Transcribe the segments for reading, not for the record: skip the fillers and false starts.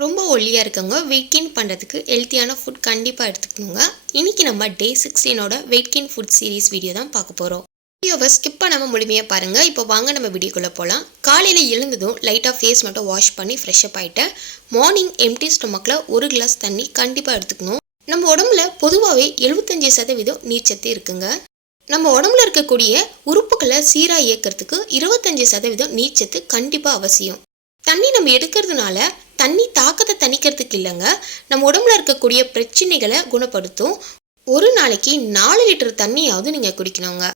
ரொம்ப ஒல்லியா இருக்கவங்க வெயிட் கெயின் பண்ணுறதுக்கு ஹெல்த்தியான ஃபுட் கண்டிப்பாக எடுத்துக்கணுங்க. இன்னைக்கு நம்ம டே 16ஓட weight gain food series video தான் பார்க்க போகிறோம். வீடியோவை ஸ்கிப் பண்ணாமல் முழுமையாக பாருங்கள். இப்போ வாங்க நம்ம வீடியோக்குள்ளே போகலாம். காலையில் எழுந்ததும் லைட்டாக ஃபேஸ் மட்டும் வாஷ் பண்ணி ஃப்ரெஷ்அப் ஆகிட்டு மார்னிங் எம்டி ஸ்டொமக்கில் 1 கிளாஸ் தண்ணி கண்டிப்பாக எடுத்துக்கணும். நம்ம உடம்புல பொதுவாகவே 75% நீர்ச்சத்து இருக்குங்க. நம்ம உடம்புல இருக்கக்கூடிய உறுப்புகளை சீராக இயக்கிறதுக்கு 25% நீர்ச்சத்து கண்டிப்பாக அவசியம். தண்ணி நம்ம எடுக்கிறதுனால தண்ணி தாக்கத்தை தணிக்கிறதுக்கு இல்லைங்க, நம்ம உடம்புல இருக்கக்கூடிய பிரச்சனைகளை குணப்படுத்தும். ஒரு நாளைக்கு 4 லிட்டர் தண்ணியாவது நீங்கள் குடிக்கணுங்க.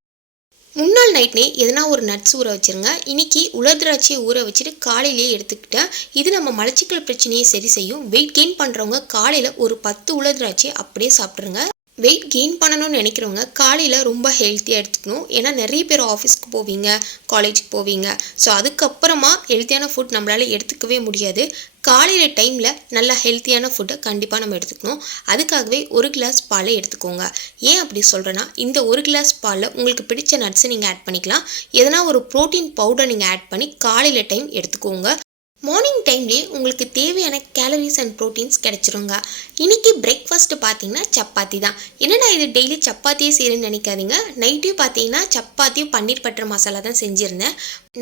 முன்னாள் நைட்னே எதனா ஒரு நட்ஸ் ஊற வச்சுருங்க. இன்னைக்கு உலர்திராட்சியை ஊற வச்சுட்டு காலையிலேயே எடுத்துக்கிட்டேன். இது நம்ம மலச்சிக்கல் பிரச்சனையை சரி செய்யும். வெயிட் கெயின் பண்ணுறவங்க காலையில் ஒரு 10 உலர்திராட்சியை அப்படியே சாப்பிட்ருங்க. வெயிட் கெயின் பண்ணணும்னு நினைக்கிறவங்க காலையில் ரொம்ப ஹெல்த்தியாக எடுத்துக்கணும். ஏன்னா நிறைய பேர் ஆஃபீஸ்க்கு போவீங்க, காலேஜுக்கு போவீங்க. ஸோ அதுக்கப்புறமா ஹெல்த்தியான ஃபுட் நம்மளால் எடுத்துக்கவே முடியாது. காலையில் டைமில் நல்லா ஹெல்த்தியான ஃபுட்டை கண்டிப்பாக நம்ம எடுத்துக்கணும். அதுக்காகவே 1 கிளாஸ் பாலை எடுத்துக்கோங்க. ஏன் அப்படி சொல்கிறேன்னா, இந்த 1 கிளாஸ் பாலில் உங்களுக்கு பிடிச்ச நட்ஸை நீங்கள் ஆட் பண்ணிக்கலாம். எதனா ஒரு ப்ரோட்டீன் பவுடர் நீங்கள் ஆட் பண்ணி காலையில் டைம் எடுத்துக்கோங்க. மார்னிங் டைம்லேயே உங்களுக்கு தேவையான கேலரிஸ் அண்ட் ப்ரோட்டீன்ஸ் கிடச்சிருங்க. இன்றைக்கி பிரேக்ஃபாஸ்ட்டு பார்த்தீங்கன்னா சப்பாத்தி தான். என்னடா இது டெய்லி சப்பாத்தியே செய்கிறேன்னு நினைக்காதீங்க. நைட்டே பார்த்தீங்கன்னா சப்பாத்தியும் பன்னீர் பட்டர் மசாலா தான் செஞ்சுருந்தேன்.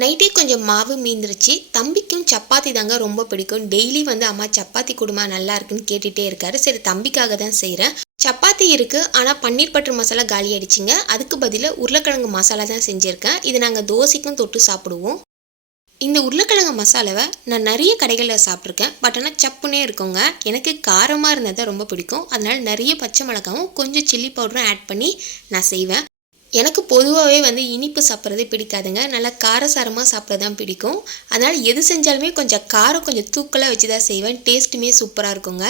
நைட்டே கொஞ்சம் மாவு மீந்துருச்சு. தம்பிக்கும் சப்பாத்தி தாங்க ரொம்ப பிடிக்கும். டெய்லி அம்மா சப்பாத்தி கொடுமா நல்லா இருக்குன்னு கேட்டுகிட்டே இருக்காரு. சரி, தம்பிக்காக தான் செய்கிறேன். சப்பாத்தி இருக்குது, ஆனால் பன்னீர் பட்டர் மசாலா காலி ஆயிடுச்சுங்க. அதுக்கு பதிலாக உருளைக்கிழங்கு மசாலா தான் செஞ்சுருக்கேன். இது நாங்கள் தோசைக்கும் தொட்டு சாப்பிடுவோம். இந்த உருளைக்கிழங்கு மசாலாவை நான் நிறைய கடைகளில் சாப்பிட்ருக்கேன். பட் ஆனால் சப்புனே இருக்குங்க. எனக்கு காரமாக இருந்தது தான் ரொம்ப பிடிக்கும். அதனால் நிறைய பச்சை மிளகாவும் கொஞ்சம் சில்லி பவுடரும் ஆட் பண்ணி நான் செய்வேன். எனக்கு பொதுவாகவே இனிப்பு சாப்பிட்றதே பிடிக்காதுங்க. நல்லா காரசாரமாக சாப்பிட தான் பிடிக்கும். அதனால் எது செஞ்சாலுமே கொஞ்சம் காரம் கொஞ்சம் தூக்கலாக வச்சு தான் செய்வேன். டேஸ்ட்டுமே சூப்பராக இருக்குங்க.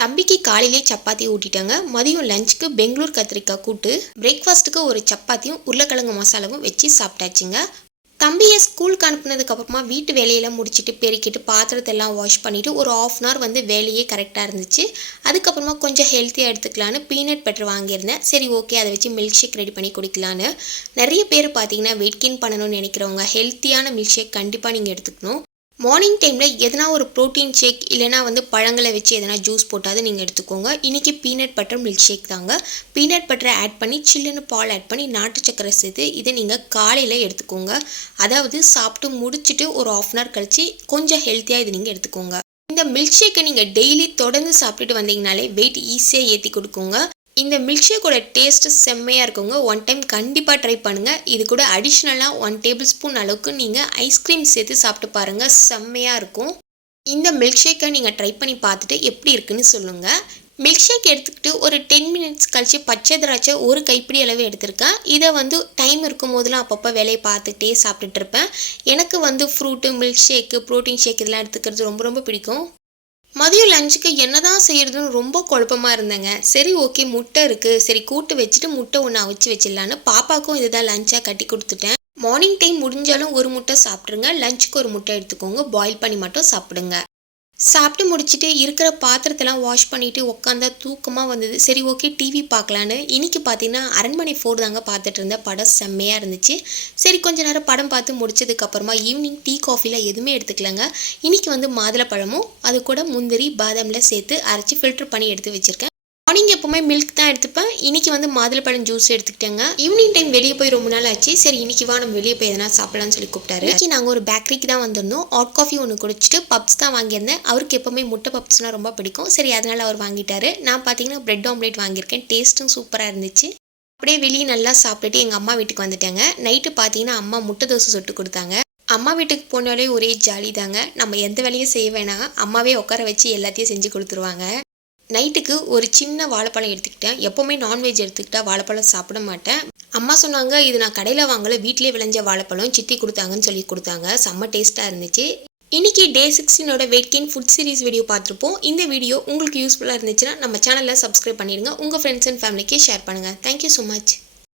தம்பிக்கு காலையிலே சப்பாத்தி ஊட்டிட்டாங்க. மதியம் லஞ்சுக்கு பெங்களூர் கத்திரிக்காய் கூட்டு, பிரேக்ஃபாஸ்ட்டுக்கு ஒரு சப்பாத்தியும் உருளைக்கிழங்கு மசாலாவும் வச்சு சாப்பிட்டாச்சுங்க. தம்பியை ஸ்கூலுக்கு அனுப்புனதுக்கப்புறமா வீட்டு வேலையெல்லாம் முடிச்சுட்டு பெருக்கிட்டு பாத்திரத்தெல்லாம் வாஷ் பண்ணிவிட்டு ஒரு 1/2 hour வேலையே கரெக்டாக இருந்துச்சு. அதுக்கப்புறமா கொஞ்சம் ஹெல்த்தியாக எடுத்துக்கலான்னு பீனட் பட்டர் வாங்கியிருந்தேன். சரி, ஓகே, அதை வச்சு மில்க் ஷேக் ரெடி பண்ணி குடிக்கலான்னு. நிறைய பேர் பார்த்தீங்கன்னா வெயிட் கெயின் பண்ணணும்னு நினைக்கிறவங்க ஹெல்த்தியான மில்க் ஷேக் கண்டிப்பாக நீங்கள் எடுத்துக்கணும். மார்னிங் டைமில் எதனா ஒரு ப்ரோட்டீன் ஷேக் இல்லைனா பழங்களை வச்சு எதனா ஜூஸ் போட்டாவது நீங்கள் எடுத்துக்கோங்க. இன்றைக்கி பீனட் பட்டர் மில்க் ஷேக் தாங்க. பீனட் பட்டரை ஆட் பண்ணி சில்லுன்னு பால் ஆட் பண்ணி நாட்டு சக்கரை சேர்த்து இதை நீங்கள் காலையில் எடுத்துக்கோங்க. அதாவது சாப்பிட்டு முடிச்சுட்டு ஒரு 1/2 hour கழித்து கொஞ்சம் ஹெல்த்தியாக இது நீங்கள் எடுத்துக்கோங்க. இந்த மில்க் ஷேக்கை நீங்கள் டெய்லி தொடர்ந்து சாப்பிட்டுட்டு வந்தீங்கனாலே வெயிட் ஈஸியாக ஏற்றி கொடுக்குங்க. இந்த மில்க் ஷேக்கோட டேஸ்ட்டு செம்மையாக இருக்குங்க. ஒன் டைம் கண்டிப்பாக ட்ரை பண்ணுங்கள். இது கூட அடிஷ்னலாக 1 tablespoon அளவுக்கு நீங்கள் ஐஸ்கிரீம் சேர்த்து சாப்பிட்டு பாருங்கள். செம்மையாக இருக்கும். இந்த மில்க் ஷேக்கை நீங்கள் ட்ரை பண்ணி பார்த்துட்டு எப்படி இருக்குன்னு சொல்லுங்கள். மில்க் ஷேக் எடுத்துக்கிட்டு ஒரு 10 minutes கழித்து பச்சை திராட்சை ஒரு கைப்பிடி அளவு எடுத்திருக்கேன். இதை டைம் இருக்கும் போதெல்லாம் அப்பப்போ வேலையை பார்த்துக்கிட்டே சாப்பிட்டுட்டு இருப்பேன். எனக்கு fruit, milk shake, protein shake இதெல்லாம் எடுத்துக்கிறது ரொம்ப ரொம்ப பிடிக்கும். மதியம் லஞ்சுக்கு என்னதான் செய்யறதுன்னு ரொம்ப குழப்பமாக இருந்தேங்க. சரி, ஓகே, முட்டை இருக்குது, சரி கூட்டு வச்சுட்டு முட்டை ஒன்று அவிச்சு வச்சிடலான்னு பாப்பாக்கும் இதுதான் லஞ்சாக கட்டி கொடுத்துட்டேன். மார்னிங் டைம் முடிஞ்சாலும் ஒரு முட்டை சாப்பிட்ருங்க. லஞ்சுக்கு ஒரு முட்டை எடுத்துக்கோங்க. பாயில் பண்ணி மட்டும் சாப்பிடுங்க. சாப்பிட்டு முடிச்சுட்டு இருக்கிற பாத்திரத்தெல்லாம் வாஷ் பண்ணிவிட்டு உட்காந்தா தூக்கமாக வந்தது. சரி, ஓகே, டிவி பார்க்கலான்னு. இன்றைக்கி பார்த்தீங்கன்னா அரண்மனை 4 தாங்க பார்த்துட்டு இருந்தேன். படம் செம்மையாக இருந்துச்சு. சரி, கொஞ்ச நேரம் படம் பார்த்து முடிச்சதுக்கப்புறமா ஈவினிங் டீ காஃபிலாம் எதுவுமே எடுத்துக்கலங்க. இன்றைக்கி மாதுளப்பழமும் அது கூட முந்திரி பாதாமில் சேர்த்து அரைச்சி ஃபில்டர் பண்ணி எடுத்து வச்சுருக்கேன். மார்னிங் எப்போவுமே மில்க் தான் எடுத்துப்பேன். இன்றைக்கி மாதுளப்பழம் ஜூஸ் எடுத்துக்கிட்டேங்க. ஈவினிங் டைம் வெளியே போய் ரொம்ப நாள் ஆச்சு. சரி, இன்றைக்கி வா நம்ம வெளியே போய் எதனா சாப்பிடலான்னு சொல்லி கூப்பிட்டாரு. இன்றைக்கி நாங்கள் ஒரு பேக்கரிக்கு தான் வந்திருந்தோம். ஹாட் காஃபி ஒன்று குடிச்சிட்டு பப்ஸ் தான் வாங்கியிருந்தேன். அவருக்கு எப்போவுமே முட்டை பப்ஸ்னால் ரொம்ப பிடிக்கும். சரி, அதனால் அவர் வாங்கிட்டாரு. நான் பார்த்தீங்கன்னா பிரெட் ஆம்லேட் வாங்கியிருக்கேன். டேஸ்ட்டும் சூப்பராக இருந்துச்சு. அப்படியே வெளியே நல்லா சாப்பிட்டுட்டு எங்கள் அம்மா வீட்டுக்கு வந்துட்டாங்க. நைட்டு பார்த்தீங்கன்னா அம்மா முட்டை தோசை சுட்டு கொடுத்தாங்க. அம்மா வீட்டுக்கு போனாலே ஒரே ஜாலி தாங்க. நம்ம எந்த வேலையும் செய்ய வேணாம், அம்மாவே உட்கார வச்சு எல்லாத்தையும் செஞ்சு கொடுத்துருவாங்க. நைட்டுக்கு ஒரு சின்ன வாழைப்பழம் எடுத்துக்கிட்டேன். எப்போவுமே நான்வெஜ் எடுத்துக்கிட்டால் வாழைப்பழம் சாப்பிட மாட்டேன். அம்மா சொன்னாங்க, இது நான் கடையில் வாங்கலை, வீட்டிலே விளைஞ்ச வாழைப்பழம், சித்தி கொடுத்தாங்கன்னு சொல்லி கொடுத்தாங்க. செம்ம டேஸ்ட்டாக இருந்துச்சு. இன்றைக்கி டே 16ஓட weight gain food series video பார்த்துருப்போம். இந்த வீடியோ உங்களுக்கு யூஸ்ஃபுல்லாக இருந்துச்சுன்னா நம்ம சேனலில் சப்ஸ்கிரைப் பண்ணிடுங்க. உங்கள் ஃப்ரெண்ட்ஸ் அண்ட் ஃபேமிலிக்கு ஷேர் பண்ணுங்கள். Thank you so much.